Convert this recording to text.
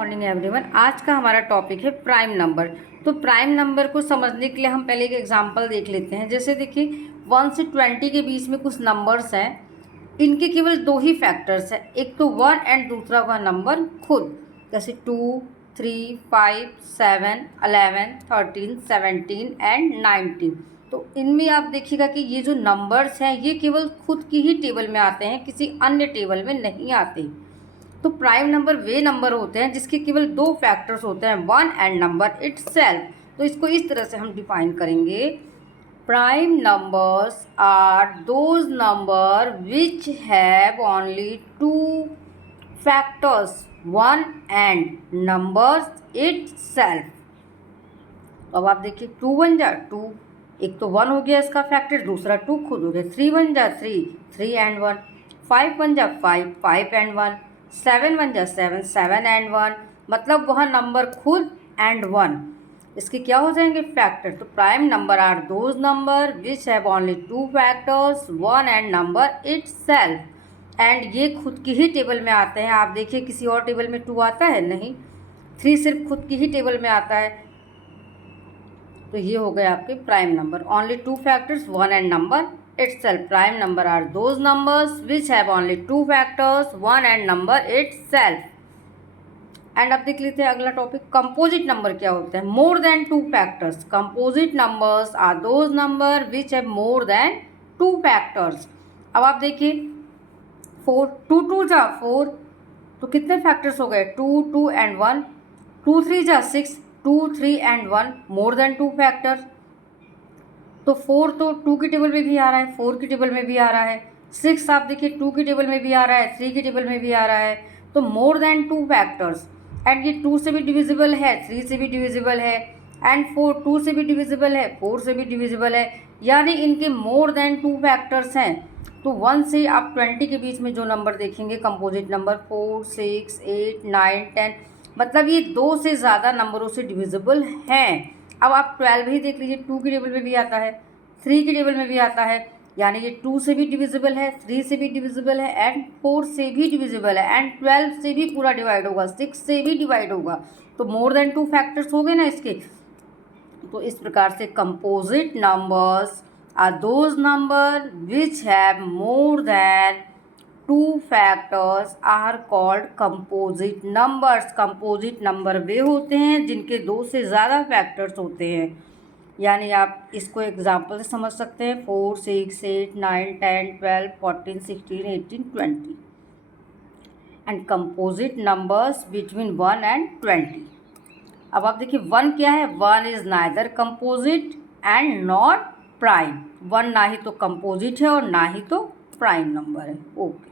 Morning everyone. आज का हमारा टॉपिक है प्राइम नंबर। तो प्राइम नंबर को समझने के लिए हम पहले एक एग्जांपल देख लेते हैं। जैसे देखिए 1 से 20 के बीच में कुछ नंबर्स हैं, इनके केवल दो ही फैक्टर्स हैं, एक तो 1 एंड दूसरा हुआ नंबर खुद। जैसे 2, 3, 5, 7, 11, 13, 17 एंड 19। तो इनमें आप देखिएगा कि ये जो नंबर्स हैं ये केवल खुद की ही टेबल में आते हैं, किसी अन्य टेबल में नहीं आते। तो प्राइम नंबर वे नंबर होते हैं जिसके केवल दो फैक्टर्स होते हैं, 1 एंड नंबर इटसेल्फ। तो इसको इस तरह से हम डिफाइन करेंगे, prime numbers are those number which have only two factors, 1 and numbers itself. तो अब आप देखिए 2 बन जा 2, एक तो 1 हो गया इसका फैक्टर, दूसरा 2 खुद हो गया। 3 बन जा 3, 3 एंड 1। 5 बन जा 5, 5 एंड 1। 7 बन जा 7, 7 एंड 1। मतलब वह नंबर खुद एंड 1 इसके क्या हो जाएंगे, फैक्टर। तो prime number are those number which have only two factors, 1 and number itself. And ये खुद की ही टेबल में आते हैं। आप देखिए किसी और टेबल में 2 आता है नहीं, 3 सिर्फ खुद की ही टेबल में आता है। तो ये हो गए आपके prime number, only two factors, 1 and number itself. Prime number are those numbers which have only two factors, 1 and number itself. And अब देख लेते हैं अगला टॉपिक, कंपोजिट नंबर क्या होते हैं, more than two factors. Composite numbers are those number which have more than two factors. अब आप देखिए 4, 2 2 जा 4, तो कितने फैक्टर्स हो गए, 2 2 एंड 1। 2 3 जा 6, 2 3 and 1, more than two factors. तो 4 तो 2 की टेबल में भी आ रहा है, 4 की टेबल में भी आ रहा है। 6 आप देखिए 2 की टेबल में भी आ रहा है, 3 की टेबल में भी आ रहा है। तो मोर देन टू फैक्टर्स। एंड ये 2 से भी डिविजिबल है, 3 से भी डिविजिबल है, एंड 4 2 से भी डिविजिबल है, 4 से भी डिविजिबल है। यानी इनके मोर देन टू फैक्टर्स हैं। तो 1 से आप 20 के बीच में जो नंबर देखेंगे कंपोजिट नंबर, 4 6 8 9 10, मतलब ये 2 से ज़्यादा नंबरों से डिविजिबल हैं। अब आप 12 ही देख लीजिए, 2 की टेबल में भी आता है, 3 की टेबल में भी आता है। यानी ये 2 से भी डिविजिबल है, 3 से भी डिविजिबल है, एंड 4 से भी डिविजिबल है, एंड 12 से भी पूरा डिवाइड होगा, 6 से भी डिवाइड होगा। तो मोर देन टू फैक्टर्स हो गए ना इसके। तो इस प्रकार से composite numbers are those number which have more than two factors are called composite numbers. Composite number वे होते हैं जिनके 2 से ज़्यादा फैक्टर्स होते हैं। यानी आप इसको एग्जाम्पल से समझ सकते हैं, 4 6 8 9 10 12 14 16 18 20 and composite numbers between 1 and 20। अब आप देखिए 1 क्या है, 1 is neither composite and not prime. 1 ना ही तो कंपोजिट है और ना ही तो प्राइम नंबर है। ओके।